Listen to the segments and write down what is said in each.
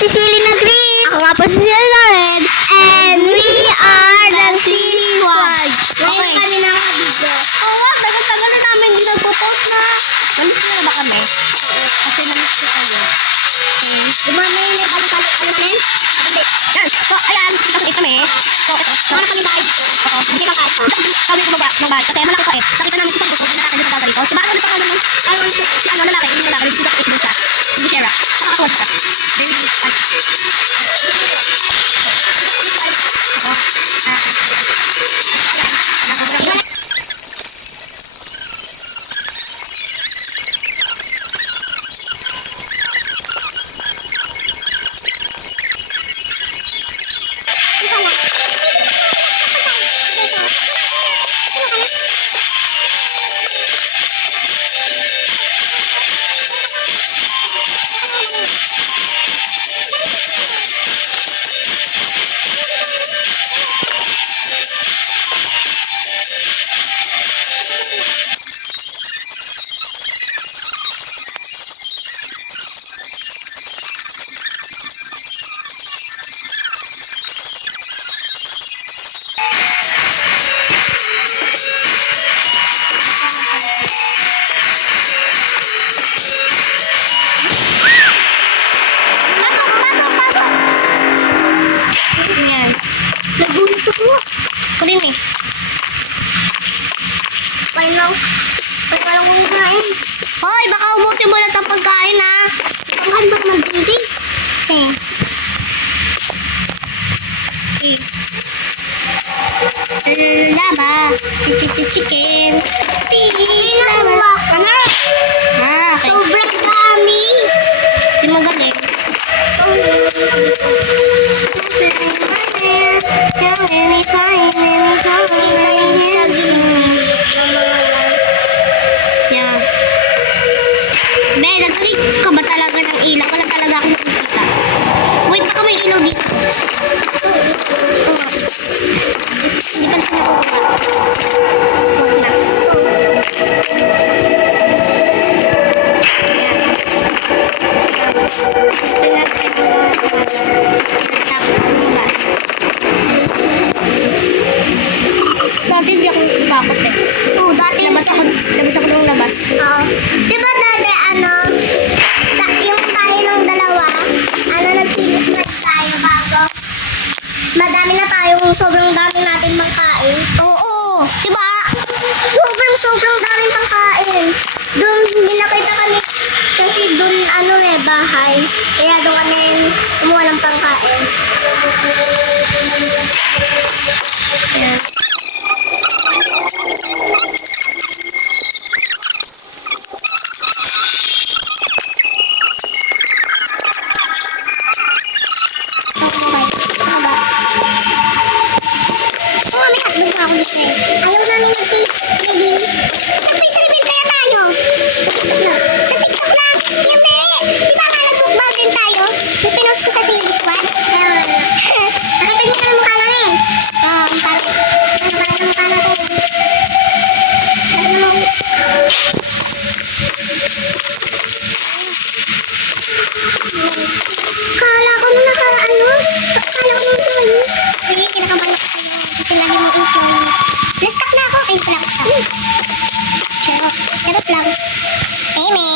si Silly na Green. Ako nga po si Silly na Red. And we are the Silly Squad. Ngayon kami nakabidyo. Oo nga, tagal na namin hindi nagpo-post na. Namiss ko na ba kami? Kasi namiss ko kayo. Okay. Dumami yung nagpalit ano namin? Hindi. Yan. So, ayan. Nakita kami. So, ito. Wala kami guys. Oo. Hindi kang kahit. Kami ko ng bag. Kasi malaki ko eh. Nakita namin isang gusto. Nakita namin sa dito. So, bakit ano pangalan mo? Parang si ano lalaki. Yung lalaki. Yung siya. Yung siya. Yung Sarah. Nakakawad ka. Very good. Nagulat ako. Ko din eh. Palang kong kain. Hoy, baka ubusin mo na itong pagkain ha. Ang handa mag-building. Okay. Laba. Chicken. Steaks. Laba. Ano? Ah, okay. Sobrang dami. Di magaling. Yeah. Be, natarik ka ba talaga ng ilaw? Wala talaga akong nakikita. Wait, baka may ilaw dito. Hindi pa natin nakukuha. Dati hindi ako takot eh. Oo, dati Labas ako ng labas. Oo. Diba dati yung tayo ng dalawa, nagsilismat tayo bago. Madami na tayong sobrang dami natin mangkain. Oo, diba? Sobrang dami pangkain. Doon hindi nakita kami kasi doon bahay. Kaya doon kami kumuha ng pangkain. Yeah. Oo, may hotdog pa ako dito eh. Ayaw namin nag-reveal. Nag-reveal kaya tayo. Sa TikTok na. Yung di ba nga nag-bookbag din tayo? Yung pinost ko sa Silly Squad. Nakita niyo na mukha namin. Oo, parang mukha natin. Kala ko na Kala ko na tayo. Sige, kinakabahan ako sa'yo. Kasi lagi mo yung phone. Na-stuck na ako. Ayun pala ako stuck. Charot lang. Eme.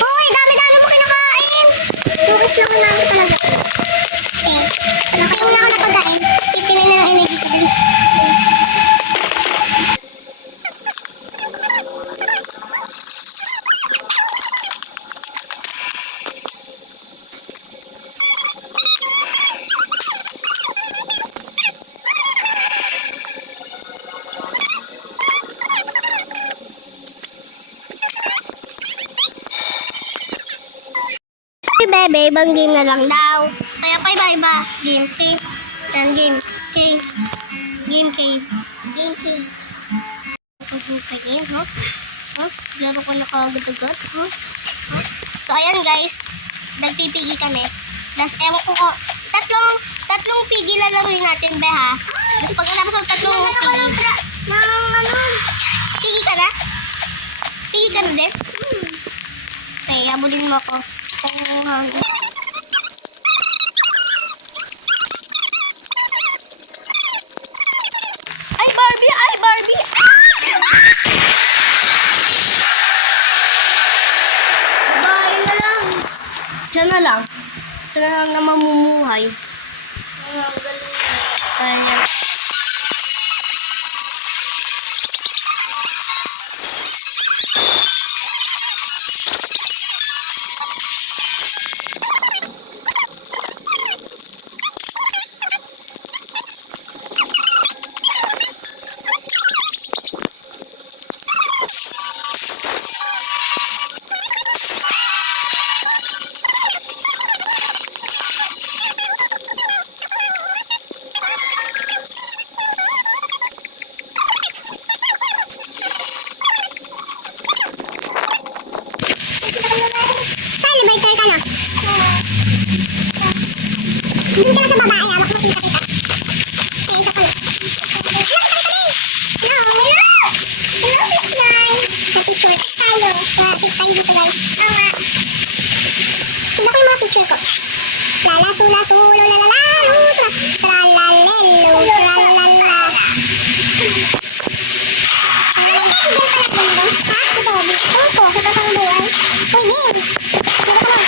Uy, dami-dami mo kinakain. Focus lang namin talaga. Okay. Kaya una ko na pagkain. Titignan na lang energy ko dali. Bebe, ibang game na lang daw. Kaya pa iba-iba. Game K. Then game K. Game K. Game K. Game, huh? Huh? Laro ko na kagad-agad, huh? Huh? So, ayan guys. Nagpipigi kami. Tapos, ewan ko tatlong pigi lalaruin natin, be, ha? Tapos, pagkatapos ng tatlong pigi. Pigi ka na? Pigi ka na din? Okay, habulin mo ako. Kung hanggang... Ay, Barbie! Ay, Barbie! Bye na lang. Siya na lang. Siya na lang na mamumuhay. Ang galing. Kaya, Celebrator ka na. Doon ka lang sa babae, awak mo kita-kita. Ay, isa pa na. Hello, hello! Hello, Miss Yan. Pa-picture tayo. Sip tayo dito, guys. Tignan ko yung mga picture ko. Lala-sula-sulo, lalala-lu, tra-la-lelo, tra-la-la. Ano yung teddy doon pala doon? Ha? Yung teddy? Oo po, sa totoong buhay. Uy, Nim! Dito ka lang.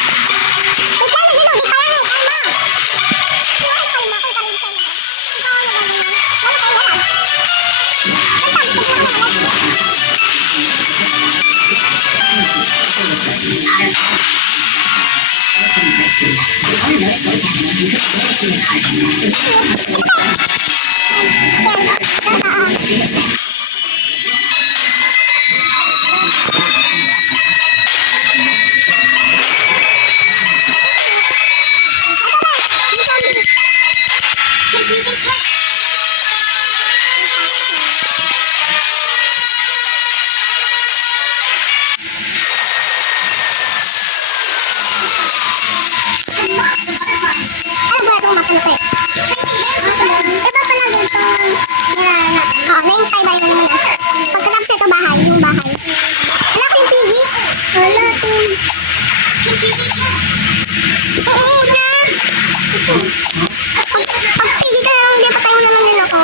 Wait lang, nagdudugig pa lang eh. Kalma! Kalma, kalma. Kung kalma sa'yo. Ikaw naman. Wala kayo, wala. Wait lang, dito ka lang naman. Ano ba itong matalo ko eh? Iba pala dito. Nahintay ba yun naman ah? Pagkatapos ito bahay, yung bahay. Wala ko yung piggy. Wala team. Oo na. Pag piggy ka na lang, hindi patay mo naman yun ako.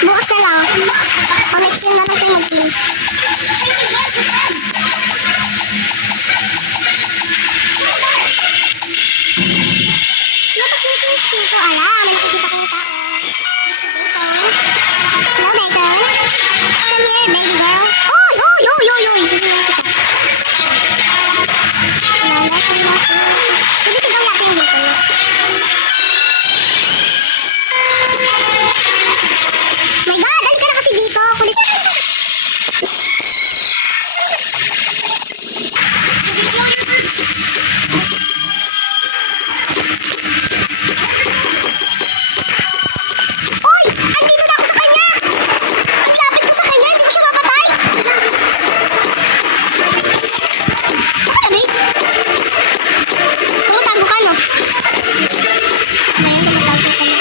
Bukas na lang. Pag next year natin tayo mag-team. Hindi ko alam. May nakikita kong tao. Hello, Bacon. Come here, baby girl. Oy, oy, oy, oy, oy. Sige, sigaw natin yung dito. My God, dali ka na kasi dito. Kulit. Oy! Andito na ako sa kanya! Naglapit ko sa kanya, hindi ko siya mapatay! Saan ka na, babe? Tumatago ka, no? Ayan, tumatago ka na. Tago ka na pala.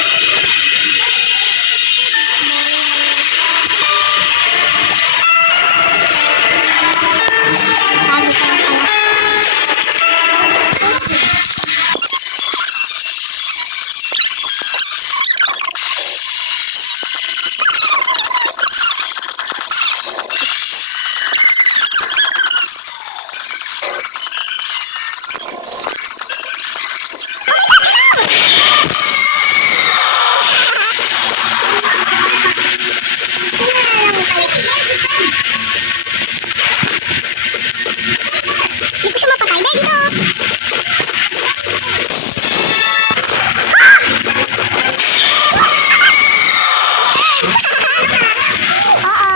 Hindi ko siya mapatay. Be, dito! Oo.